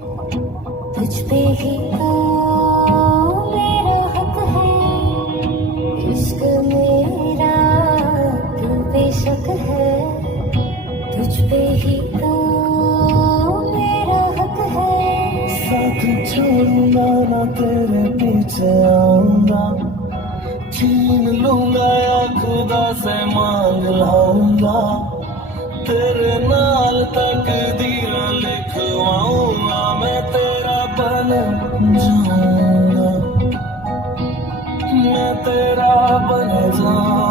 तुझ पे ही तो मेरा हक है, इश्क मेरा तू बेशक है। तुझ पे ही तो मेरा हक है, साथ छोड़ूंगा ना तेरे पीछे आऊंगा, छीन लूंगा या खुदा से मांग लाऊंगा, तेरे नाल तकदीर लिखवाऊंगा, मैं तेरा बन जाऊंगा, मैं तेरा बन जाऊंगा।